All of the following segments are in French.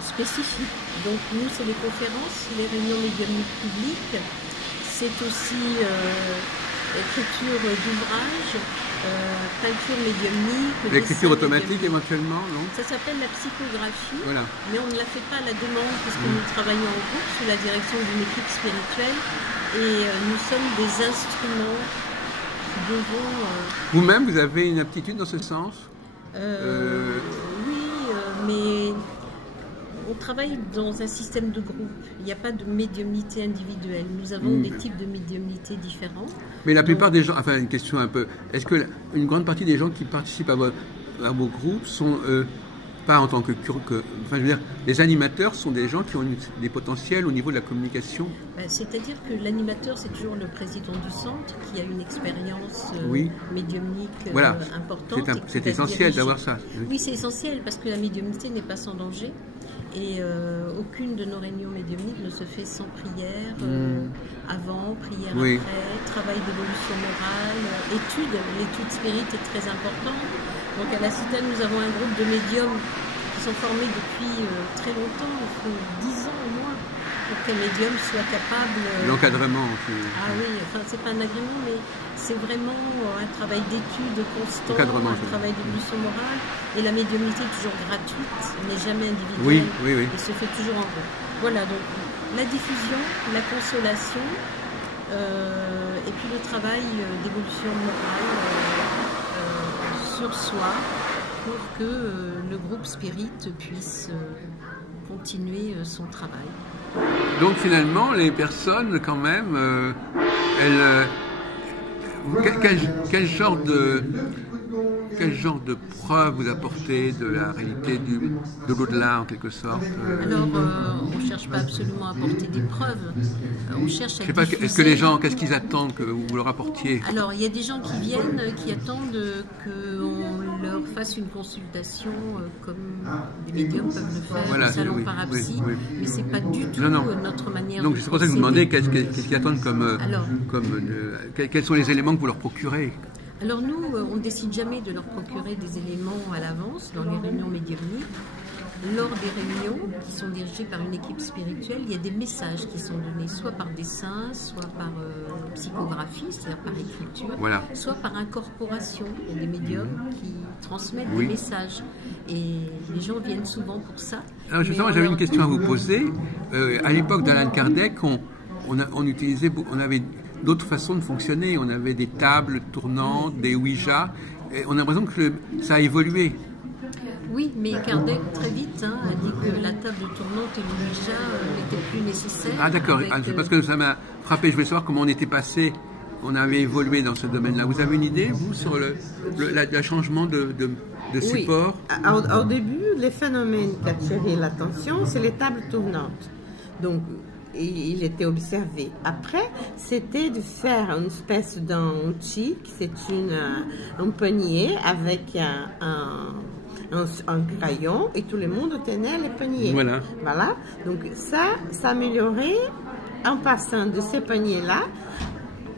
spécifiques. Donc nous, c'est les conférences, les réunions médiumniques publiques, c'est aussi écriture d'ouvrages, peinture médiumnique. L'écriture automatique éventuellement, non? Ça s'appelle la psychographie, voilà. Mais on ne la fait pas à la demande puisque nous travaillons en groupe sous la direction d'une équipe spirituelle et nous sommes des instruments qui devons... Vous-même, vous avez une aptitude dans ce sens? Oui, mais on travaille dans un système de groupe. Il n'y a pas de médiumnité individuelle. Nous avons des types de médiumnité différents. Mais la plupart des gens, enfin une question un peu, est-ce que une grande partie des gens qui participent à vos groupes sont pas en tant que enfin je veux dire, les animateurs sont des gens qui ont des potentiels au niveau de la communication? C'est-à-dire que l'animateur, c'est toujours le président du centre qui a une expérience médiumnique importante. C'est essentiel d'avoir ça. Oui, c'est essentiel parce que la médiumnité n'est pas sans danger. Et aucune de nos réunions médiumniques ne se fait sans prière, avant, prière après, travail d'évolution morale, étude. L'étude spirit est très importante. Donc à la Citane, nous avons un groupe de médiums qui sont formés depuis très longtemps, il faut 10 ans au moins, pour qu'un médium soit capable... L'encadrement. Ah oui, enfin c'est pas un agrément, mais c'est vraiment un travail d'étude constant, un travail d'évolution morale. Et la médiumnité est toujours gratuite, n'est jamais individuelle, et se fait toujours en groupe. Voilà, donc la diffusion, la consolation, et puis le travail d'évolution morale sur soi, pour que le groupe spirit puisse continuer son travail. Donc finalement, les personnes, quand même, quel genre de preuve vous apportez de la réalité de l'au-delà, en quelque sorte? Alors, on ne cherche pas absolument à apporter des preuves. On cherche à diffuser... Est-ce que les gens, qu'est-ce qu'ils attendent que vous leur apportiez? Alors, il y a des gens qui viennent, qui attendent qu'on leur fasse une consultation, comme des médiums peuvent le faire au salon parapsy, mais ce n'est pas du tout notre manière de procéder. Donc, c'est pour ça que je vous demandais qu'est-ce qu'ils attendent quels sont les éléments que vous leur procurez? Alors nous, on ne décide jamais de leur procurer des éléments à l'avance dans les réunions médiumniques. Lors des réunions qui sont dirigées par une équipe spirituelle, il y a des messages qui sont donnés, soit par dessin, soit par psychographie, c'est-à-dire par écriture, soit par incorporation. Il y a des médiums qui transmettent des messages. Et les gens viennent souvent pour ça. Alors justement, j'avais une question à vous poser. À l'époque d'Allan Kardec, on avait d'autres façons de fonctionner. On avait des tables tournantes, des Ouija. Et on a l'impression que ça a évolué. Oui, mais Kardec, très vite, a dit que la table tournante et le Ouija n'étaient plus nécessaires. Ah d'accord, parce que ça m'a frappé. Je voulais savoir comment on était passé, on avait évolué dans ce domaine-là. Vous avez une idée, vous, sur le changement de support? Au début, les phénomènes qui attiraient l'attention, c'est les tables tournantes. Donc, il était observé. Après, c'était de faire une espèce d'un chic, c'est un poignet avec un crayon et tout le monde tenait les poignets. Voilà. Donc ça s'améliorait en passant de ces poignets-là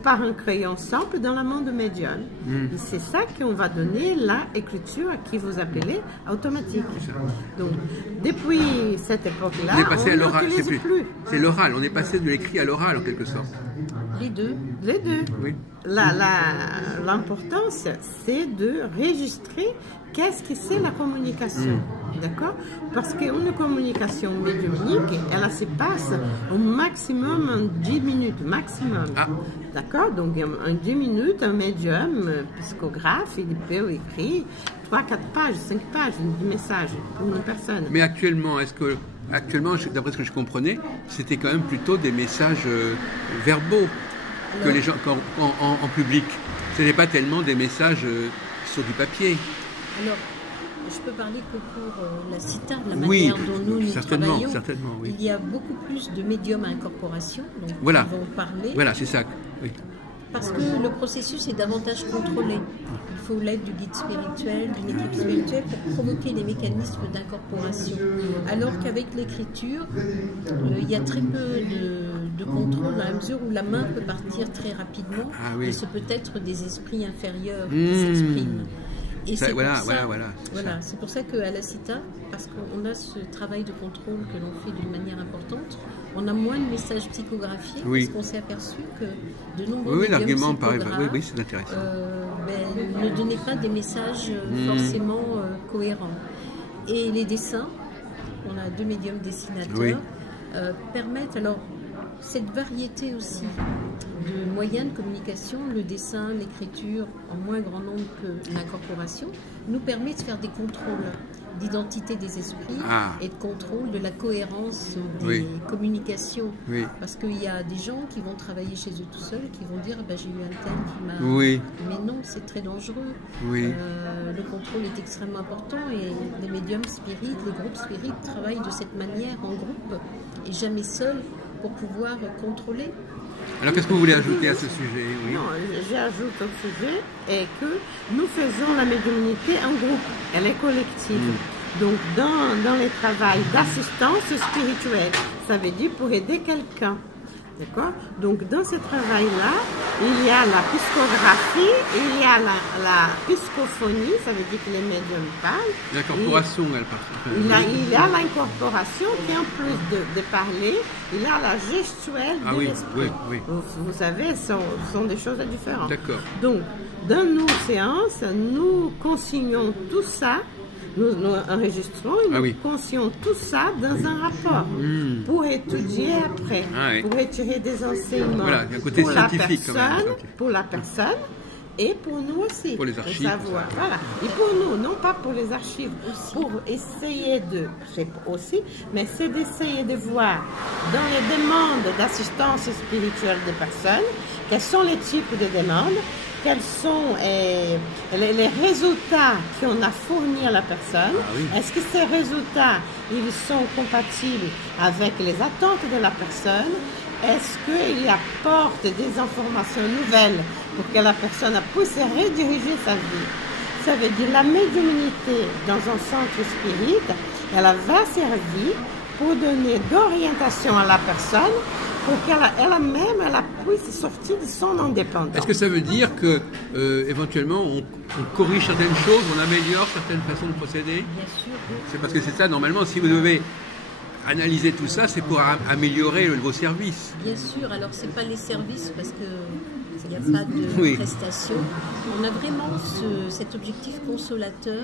par un crayon simple dans la main de médium. Et c'est ça qu'on va donner l'écriture qui vous appelez automatique. Donc, depuis cette époque-là, on n'utilise plus. C'est l'oral, on est passé de l'écrit à l'oral en quelque sorte. Les deux. Les deux. Oui. L'importance, c'est de enregistrer qu'est-ce que c'est la communication. D'accord? Parce qu'une communication médiumnique, elle se passe au maximum en 10 minutes. Maximum. D'accord? Donc, en 10 minutes, un médium psychographe, il peut écrire 3, 4 pages, 5 pages de messages pour une personne. Mais actuellement, d'après ce que je comprenais, c'était quand même plutôt des messages verbaux que les gens en public. Ce n'est pas tellement des messages sur du papier. Alors, je peux parler que pour la Citane, la manière dont nous travaillons. Il y a beaucoup plus de médiums à incorporation, donc qui vont parler. Voilà, c'est ça. Oui. Parce que le processus est davantage contrôlé. Il faut l'aide du guide spirituel, d'une équipe spirituelle pour provoquer des mécanismes d'incorporation. Alors qu'avec l'écriture, il y a très peu de contrôle dans la mesure où la main peut partir très rapidement et ce peut être des esprits inférieurs qui s'expriment. Et c'est c'est pour ça qu'à la CITA, parce qu'on a ce travail de contrôle que l'on fait d'une manière importante, on a moins de messages psychographiés, parce qu'on s'est aperçu que de nombreux l'argument paraît, c'est intéressant. Ne donnaient pas des messages forcément cohérents. Et les dessins, on a 2 médiums dessinateurs, permettent alors cette variété aussi de moyens de communication, le dessin, l'écriture, en moins grand nombre que l'incorporation, nous permet de faire des contrôles d'identité des esprits et de contrôle de la cohérence des communications. Parce qu'il y a des gens qui vont travailler chez eux tout seuls, qui vont dire j'ai eu un tel qui m'a... Mais non, c'est très dangereux. Le contrôle est extrêmement important et les médiums spirites, les groupes spirites travaillent de cette manière en groupe et jamais seuls pour pouvoir contrôler. Alors qu'est-ce que vous voulez ajouter à ce sujet? Non, j'ajoute au sujet et que nous faisons la médiumnité en groupe, elle est collective. Donc dans les travails d'assistance spirituelle, ça veut dire pour aider quelqu'un. D'accord? Donc dans ce travail-là, il y a la piscographie, il y a la piscophonie, ça veut dire que les médiums parlent. L'incorporation, elle part. Il y a l'incorporation qui, en plus de parler, il y a la gestuelle de l'esprit. Vous savez, ce sont des choses différentes. Donc, dans nos séances, nous consignons tout ça. Nous enregistrons et nous consignons tout ça dans un rapport pour étudier après, pour retirer des enseignements pour la personne et pour nous aussi. Pour les archives. Savoir. Et pour nous, non pas pour les archives, pour essayer mais c'est d'essayer de voir dans les demandes d'assistance spirituelle des personnes, quels sont les types de demandes, quels sont les résultats qu'on a fournis à la personne. Est-ce que ces résultats ils sont compatibles avec les attentes de la personne? Est-ce qu'ils apportent des informations nouvelles pour que la personne puisse rediriger sa vie? Ça veut dire la médiumnité dans un centre spirit, elle va servir pour donner d'orientation à la personne pour qu'elle-même puisse sortir de son indépendance. Est-ce que ça veut dire que éventuellement on corrige certaines choses, on améliore certaines façons de procéder? Bien sûr. C'est parce que c'est ça, normalement, si vous devez analyser tout ça, c'est pour améliorer vos services. Bien sûr, alors c'est pas les services parce que il n'y a pas de prestation. On a vraiment cet objectif consolateur.